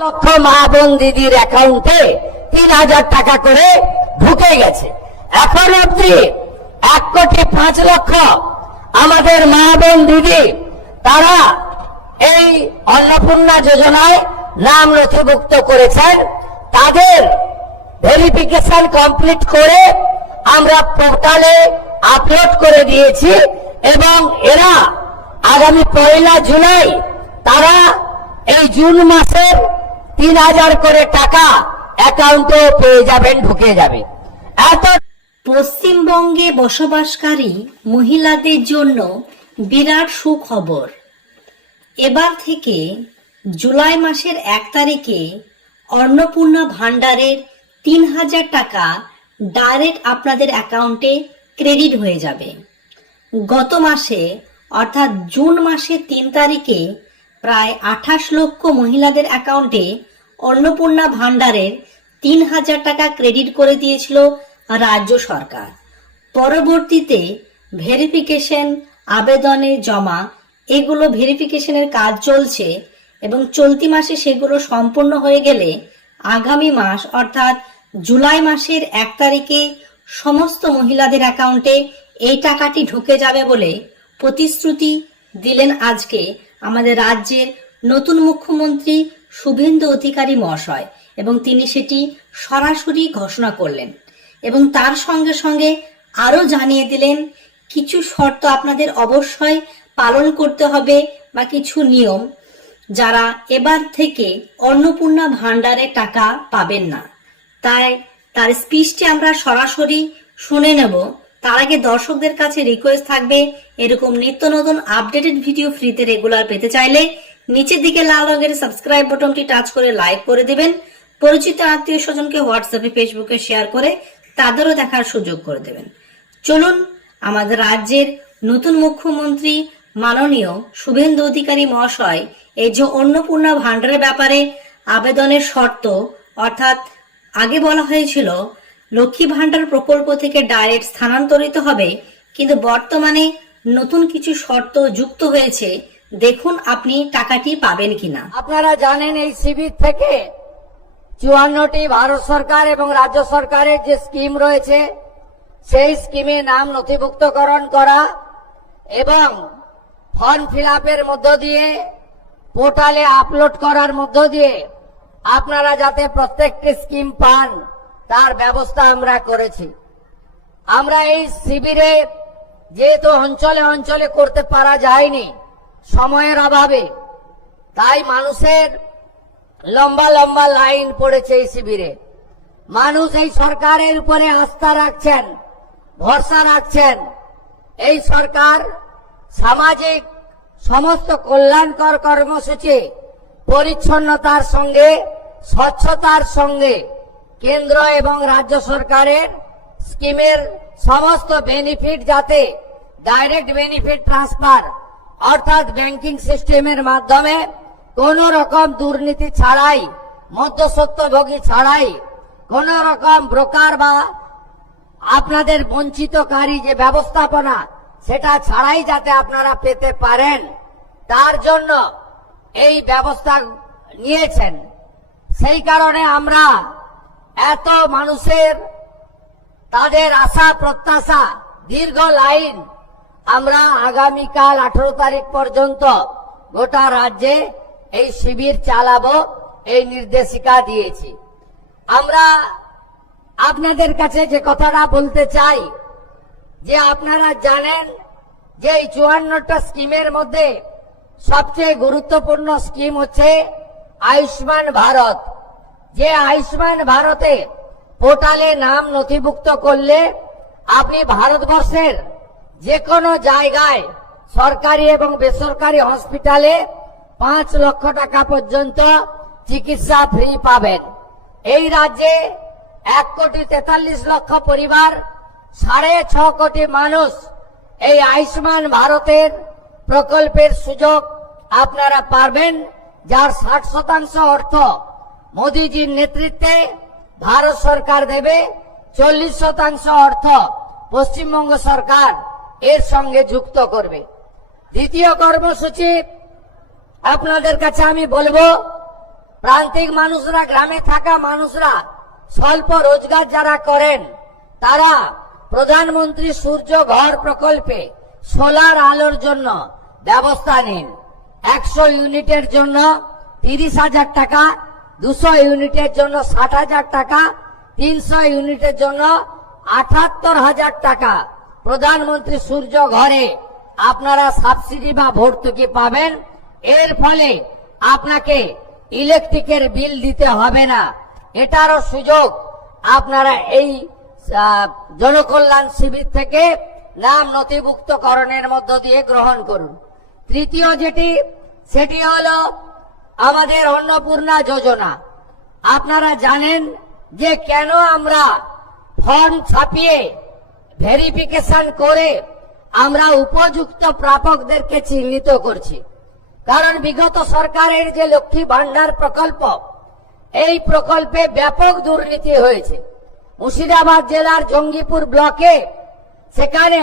লক্ষ মা বোন দিদির অ্যাকাউন্টে ৩,০০০ টাকা করে ঢুকে গেছে। এখন অব্দি 1,05,00,000 আমাদের মা বোন দিদি তারা এই অন্নপূর্ণা যোজনায় নাম নথিভুক্ত করেছেন। তাদের ভেরিফিকেশন কমপ্লিট করে আমরা পোর্টালে আপলোড করে দিয়েছি এবং এরা আগামী 1 জুলাই তারা এই জুন মাসের ৩,০০০ করে টাকা অ্যাকাউন্টে পেয়ে যাবেন, ঢুকে যাবে। এত পশ্চিমবঙ্গে বসবাসকারী মহিলাদের জন্য বিরাট সুখবর। এবার থেকে জুলাই মাসের 1 তারিখে অন্নপূর্ণা ভান্ডারের ৩,০০০ টাকা ডাইরেক্ট আপনাদের অ্যাকাউন্টে ক্রেডিট হয়ে যাবে। গত মাসে অর্থাৎ জুন মাসের 3 তারিখে প্রায় 28 লক্ষ মহিলাদের অ্যাকাউন্টে অন্নপূর্ণা ভান্ডারের ৩,০০০ টাকা ক্রেডিট করে দিয়েছিল রাজ্য সরকার। পরবর্তীতে ভেরিফিকেশন, আবেদনে জমা, এগুলো ভেরিফিকেশনের কাজ চলছে এবং চলতি মাসে সেগুলো সম্পূর্ণ হয়ে গেলে আগামী মাস অর্থাৎ জুলাই মাসের 1 তারিখে সমস্ত মহিলাদের অ্যাকাউন্টে এই টাকাটি ঢুকে যাবে বলে প্রতিশ্রুতি দিলেন আজকে আমাদের রাজ্যের নতুন মুখ্যমন্ত্রী শুভেন্দু অধিকারী মহাশয়, এবং তিনি সেটি সরাসরি ঘোষণা করলেন এবং তার সঙ্গে সঙ্গে আরো জানিয়ে দিলেন কিছু শর্ত আপনাদের অবশ্যই পালন করতে হবে বা কিছু নিয়ম, যারা এবার থেকে অন্নপূর্ণা ভান্ডারে টাকা পাবেন না। তাই তার স্পিচটি আমরা সরাসরি শুনে নেব। তার আগে দর্শকদের কাছে রিকোয়েস্ট থাকবে, এরকম নিত্য নতুন আপডেটেড ভিডিও ফ্রিতে রেগুলার পেতে চাইলে নিচের দিকে লাল রঙের সাবস্ক্রাইব বাটনটি টাচ করে লাইক করে দেবেন। পরিচিত আত্মীয় স্বজনকে হোয়াটসঅ্যাপে, ফেসবুকে শেয়ার করে তাদেরও দেখার সুযোগ করে দেবেন। চলুন আমাদের রাজ্যের নতুন মুখ্যমন্ত্রী মাননীয় শুভেন্দু অধিকারী মহাশয় এই যে অন্নপূর্ণা ভান্ডারের ব্যাপারে আবেদনের শর্ত, অর্থাৎ আগে বলা হয়েছিল লক্ষ্মী ভান্ডার প্রকল্প থেকে ডাইরেক্ট স্থানান্তরিত হবে, কিন্তু বর্তমানে নতুন কিছু শর্ত যুক্ত হয়েছে। দেখুন আপনি টাকাটি পাবেন কিনা। আপনারা জানেন এই শিবির থেকে 54টি ভারত সরকার এবং রাজ্য সরকারের যে স্কিম রয়েছে সেই স্কিমে নাম নথিভুক্তকরণ করা এবং ফর্ম ফিল আপের মধ্য দিয়ে পোর্টালে আপলোড করার মধ্য দিয়ে আপনারা যাতে প্রত্যেকটি স্কিম পান তার ব্যবস্থা আমরা করেছি। আমরা এই শিবিরে যেহেতু অঞ্চলে অঞ্চলে করতে পারা যায়নি সময়ের অভাবে, তাই মানুষের লম্বা লম্বা লাইন পড়েছে এই শিবিরে। মানুষ এই সরকারের উপরে আস্থা রাখছেন, ভরসা রাখছেন। এই সরকার সামাজিক সমস্ত কল্যাণকর কর্মসূচি, পরিচ্ছন্নতার সঙ্গে স্বচ্ছতার সঙ্গে কেন্দ্র এবং রাজ্য সরকারের স্কিমের সমস্ত বেনিফিট যাতে ডাইরেক্ট বেনিফিট ট্রান্সফার অর্থাৎ ব্যাংকিং সিস্টেমের মাধ্যমে কোন রকম দুর্নীতি ছাড়াই, মধ্যস্বত্বভোগী ছাড়াই, কোন রকম ব্রোকার বা আপনাদের বঞ্চিতকারী যে ব্যবস্থাপনা সেটা ছাড়াই যাতে আপনারা পেতে পারেন, তার জন্য এই ব্যবস্থা নিয়েছেন। সেই কারণে আমরা এত মানুষের তাদের আশা প্রত্যাশা, দীর্ঘ লাইন, আমরা আগামীকাল 18 তারিখ পর্যন্ত গোটা রাজ্যে এই শিবির চালাবো, এই নির্দেশিকা দিয়েছি। আমরা আপনাদের কাছে যে কথাটা বলতে চাই যে আপনারা জানেন যে এই 54টা স্কিমের মধ্যে সবচেয়ে গুরুত্বপূর্ণ স্কিম হচ্ছে আয়ুষ্মান ভারত। যে আয়ুষ্মান ভারতে পোর্টালে নাম নথিভুক্ত করলে আপনি ভারতবর্ষের যে কোনো জায়গায় সরকারি এবং বেসরকারি হসপিটালে 5 লক্ষ টাকা পর্যন্ত চিকিৎসা ফ্রি পাবেন। এই রাজ্যে 1,43,00,000 পরিবার, 6.5 কোটি মানুষ এই আয়ুষ্মান ভারতের প্রকল্পের সুযোগ আপনারা পাবেন, যার 60% অর্থ মোদীজির নেতৃত্বে ভারত সরকার দেবে, 40% অর্থ পশ্চিমবঙ্গ সরকার এর সঙ্গে যুক্ত করবে। দ্বিতীয় কর্মসূচি আপনাদের কাছে আমি বলবো প্রান্তিক মানুষরা, গ্রামে থাকা মানুষরা, স্বল্প রোজগার যারা করেন, তারা প্রধানমন্ত্রী সূর্য ঘর প্রকল্পে সোলার আলোর জন্য ব্যবস্থা নিন। 100 ইউনিটের জন্য 30,000 টাকা, 200 ইউনিটের জন্য 60,000 টাকা, 300 ইউনিটের জন্য 78,000 টাকা প্রধানমন্ত্রী সূর্য ঘরে আপনারা সাবসিডি বা ভর্তুকি পাবেন। এর ফলে আপনাকে ইলেকট্রিকের বিল দিতে হবে না। এটারও সুযোগ আপনারা এই জনকল্যাণ শিবির থেকে নাম নথিভুক্তকরণের মধ্য দিয়ে গ্রহণ করুন। তৃতীয় সেটি হলো আমাদের অন্নপূর্ণা যোজনা। আপনারা জানেন যে কেন আমরা ফর্ম ছাপিয়ে ভেরিফিকেশন করে আমরা উপযুক্ত প্রাপকদেরকে চিহ্নিত করছি। কারণ বিগত সরকারের যে লক্ষ্মী ভান্ডার প্রকল্প, এই প্রকল্পে ব্যাপক দুর্নীতি হয়েছে। মুর্শিদাবাদ জেলার জঙ্গিপুর ব্লকে সেখানে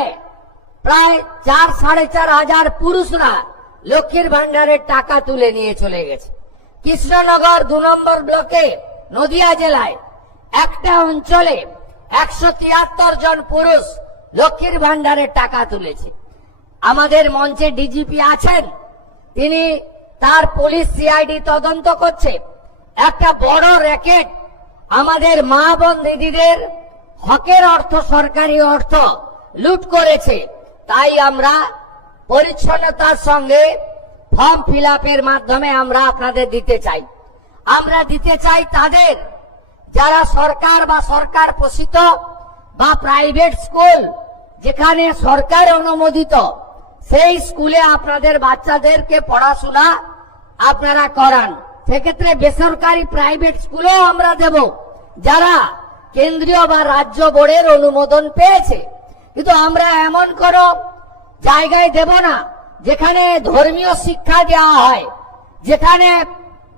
প্রায় 4-4.5 হাজার পুরুষরা লক্ষ্মীর ভান্ডারের টাকা তুলে নিয়ে চলে গেছে। কৃষ্ণনগর 2 নম্বর ব্লকে নদিয়া জেলায় একটা অঞ্চলে 173 জন পুরুষ লক্ষ্মীর ভান্ডারের টাকা তুলেছে। আমাদের মঞ্চে ডিজিপি আছেন, তিনি তার পুলিশ সিআইডি তদন্ত করছে। একটা বড় র্যাকেট আমাদের মা বোন দিদিদের হকের অর্থ, সরকারি অর্থ লুট করেছে। তাই আমরা পরিচ্ছন্নতার সঙ্গে ফর্ম ফিল আপের মাধ্যমে আমরা আপনাদের দিতে চাই। আমরা দিতে চাই তাদের যারা সরকার বা সরকার পোষিত বা প্রাইভেট স্কুল যেখানে সরকার অনুমোদিত, সেই স্কুলে আপনাদের বাচ্চাদেরকে পড়াশোনা আপনারা করান। সেক্ষেত্রে বেসরকারি প্রাইভেট স্কুলও আমরা দেব যারা কেন্দ্রীয় বা রাজ্য বোর্ডের অনুমোদন পেয়েছে। কিন্তু আমরা এমন কোন জায়গায় দেব না যেখানে ধর্মীয় শিক্ষা দেওয়া হয়, যেখানে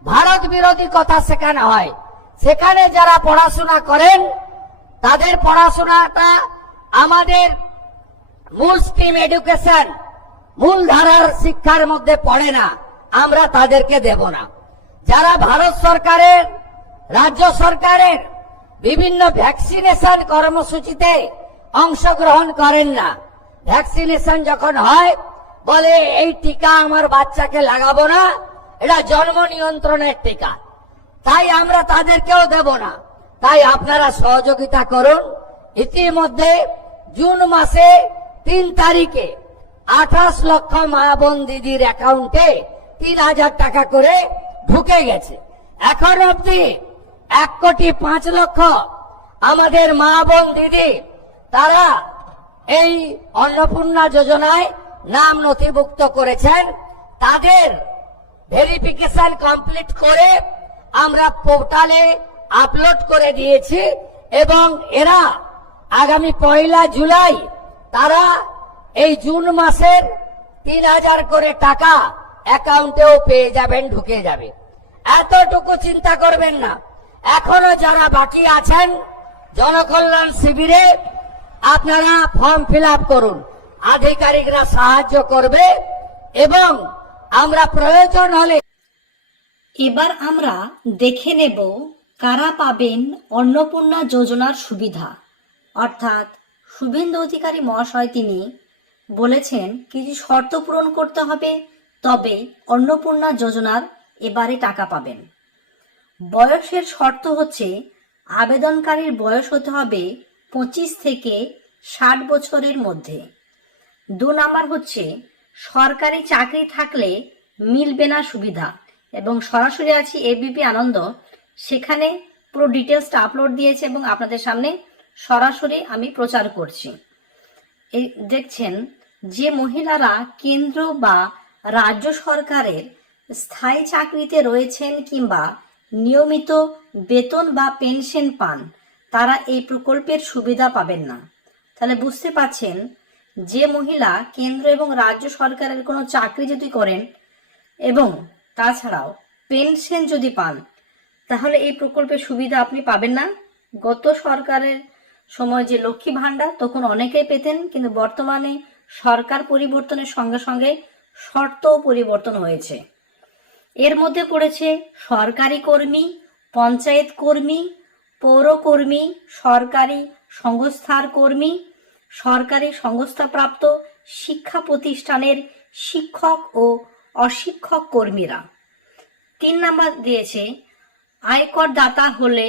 ভারত বিরোধী কথা শেখানো হয়। সেখানে যারা পড়াশোনা করেন তাদের পড়াশোনাটা আমাদের মূল স্ট্রিম এডুকেশন, মূল ধারার শিক্ষার মধ্যে পড়ে না, আমরা তাদেরকে দেব না। যারা ভারত সরকারের, রাজ্য সরকারের বিভিন্ন ভ্যাকসিনেশন কর্মসূচিতে অংশগ্রহণ করেন না, ভ্যাকসিনেশন যখন হয় বলে এই টিকা আমার বাচ্চাকে লাগাবো না, এটা জন্ম নিয়ন্ত্রণের টিকা, তাই আমরা তাদেরকেও দেব না। তাই আপনারা সহযোগিতা করুন। ইতিমধ্যে জুন মাসে 3 তারিখে 28 লক্ষ মা বোন দিদির অ্যাকাউন্টে 3,000 টাকা করে ঢুকে গেছে। এখন অবধি 1,05,00,000 আমাদের মা বোন দিদি তারা এই অন্নপূর্ণা যোজনায় নাম নথিভুক্ত করেছেন। তাদের ভেরিফিকেশন কমপ্লিট করে আমরা পোর্টালে আপলোড করে দিয়েছি এবং এরা আগামী 1 জুলাই তারা এই জুন মাসের 3,000 করে টাকা অ্যাকাউন্টেও পেয়ে যাবেন, ঢুকে যাবে। এতটুকু চিন্তা করবেন না। এখনো যারা বাকি আছেন জনকল্যাণ শিবিরে আপনারা ফর্ম ফিল আপ করুন, আধিকারিকরা সাহায্য করবে এবং আমরা প্রয়োজন হলে এবার আমরা দেখে নেব কারা পাবেন অন্নপূর্ণা যোজনার সুবিধা। অর্থাৎ শুভেন্দু অধিকারী মহাশয় তিনি বলেছেন কিছু শর্ত পূরণ করতে হবে, তবে অন্নপূর্ণা যোজনার এবারে টাকা পাবেন। বয়সের শর্ত হচ্ছে আবেদনকারীর বয়স হতে হবে 25 থেকে 60 বছরের মধ্যে। 2 নাম্বার হচ্ছে সরকারি চাকরি থাকলে মিলবে না সুবিধা। এবং সরাসরি আছি এবিপি আনন্দ, সেখানে পুরো ডিটেলসটা আপলোড দিয়েছে এবং আপনাদের সামনে সরাসরি আমি প্রচার করছি। এই দেখছেন যে মহিলারা কেন্দ্র বা রাজ্য সরকারের স্থায়ী চাকরিতে রয়েছেন কিংবা নিয়মিত বেতন বা পেনশন পান, তারা এই প্রকল্পের সুবিধা পাবেন না। তাহলে বুঝতে পাচ্ছেন, যে মহিলা কেন্দ্র এবং রাজ্য সরকারের কোনো চাকরি যদি করেন এবং তাছাড়াও পেনশন যদি পান, তাহলে এই প্রকল্পের সুবিধা আপনি পাবেন না। গত সরকারের সময় যে লক্ষ্মী ভান্ডার তখন অনেকেই পেতেন, কিন্তু বর্তমানে সরকার পরিবর্তনের সঙ্গে সঙ্গে শর্তও পরিবর্তন হয়েছে। এর মধ্যে পড়েছে সরকারি কর্মী, পঞ্চায়েত কর্মী, পৌরকর্মী, সরকারি সংস্থার কর্মী, সরকারি সংস্থাপ্রাপ্ত শিক্ষা প্রতিষ্ঠানের শিক্ষক ও অশিক্ষক কর্মীরা। 3 নাম্বার দিয়েছে আয়কর দাতা হলে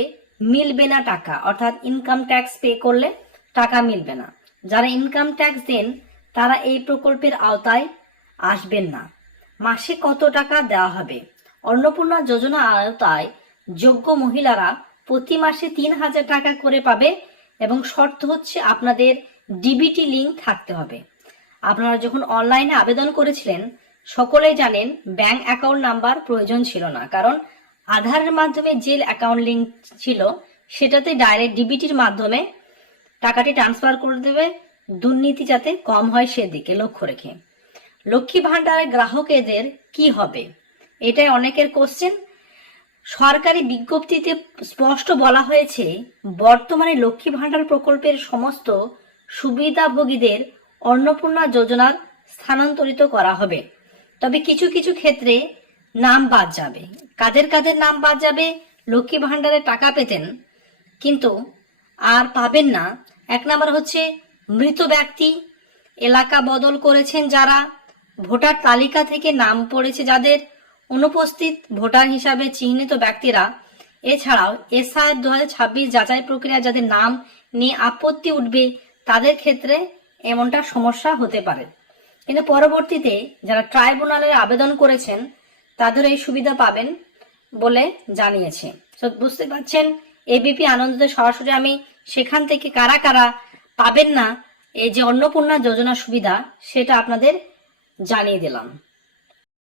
মিলবে না টাকা, অর্থাৎ ইনকাম ট্যাক্স পে করলে টাকা মিলবে না। যারা ইনকাম ট্যাক্স দেন তারা এই প্রকল্পের আওতায় আসবেন না। মাসে কত টাকা দেওয়া হবে? অন্নপূর্ণা যোজনা আওতায় যোগ্য মহিলারা প্রতি মাসে 3000 টাকা করে পাবে এবং শর্ত হচ্ছে আপনাদের ডিবিটি লিংক থাকতে হবে। আপনারা যখন অনলাইনে আবেদন করেছিলেন সকলেই জানেন ব্যাংক অ্যাকাউন্ট নাম্বার প্রয়োজন ছিল না, কারণ আধারের মাধ্যমে যে অ্যাকাউন্ট লিংক ছিল সেটাতে ডাইরেক্ট ডিবিটির মাধ্যমে টাকাটি ট্রান্সফার করে দেবে, দুর্নীতি যাতে কম হয় সেদিকে লক্ষ্য রেখে। লক্ষ্মী ভান্ডারের গ্রাহকদের কি হবে, এটাই অনেকের কোশ্চেন। সরকারি বিজ্ঞপ্তিতে স্পষ্ট বলা হয়েছে বর্তমানে লক্ষ্মী ভান্ডার প্রকল্পের সমস্ত সুবিধাভোগীদের অন্নপূর্ণা যোজনার স্থানান্তরিত করা হবে, তবে কিছু কিছু ক্ষেত্রে নাম বাদ যাবে। কাদের কাদের নাম বাদ যাবে? লক্ষ্মী ভান্ডারে টাকা পেতেন কিন্তু আর পাবেন না। 1 নাম্বার হচ্ছে মৃত ব্যক্তি, এলাকা বদল করেছেন যারা, ভোটার তালিকা থেকে নাম পড়েছে যাদের, অনুপস্থিত ভোটার হিসাবে চিহ্নিত ব্যক্তিরা, এছাড়াও এসআইআর 2026 যাচাই প্রক্রিয়া যাদের নাম নিয়ে আপত্তি উঠবে তাদের ক্ষেত্রে এমনটা সমস্যা হতে পারে। কিন্তু পরবর্তীতে যারা ট্রাইব্যুনালে আবেদন করেছেন তাদের এই সুবিধা পাবেন বলে জানিয়েছে। তো বুঝতে পারছেন এবিপি আনন্দতে সরাসরি আমি সেখান থেকে কারা কারা পাবেন না এই যে অন্নপূর্ণা যোজনা সুবিধা সেটা আপনাদের জানিয়ে দিলাম।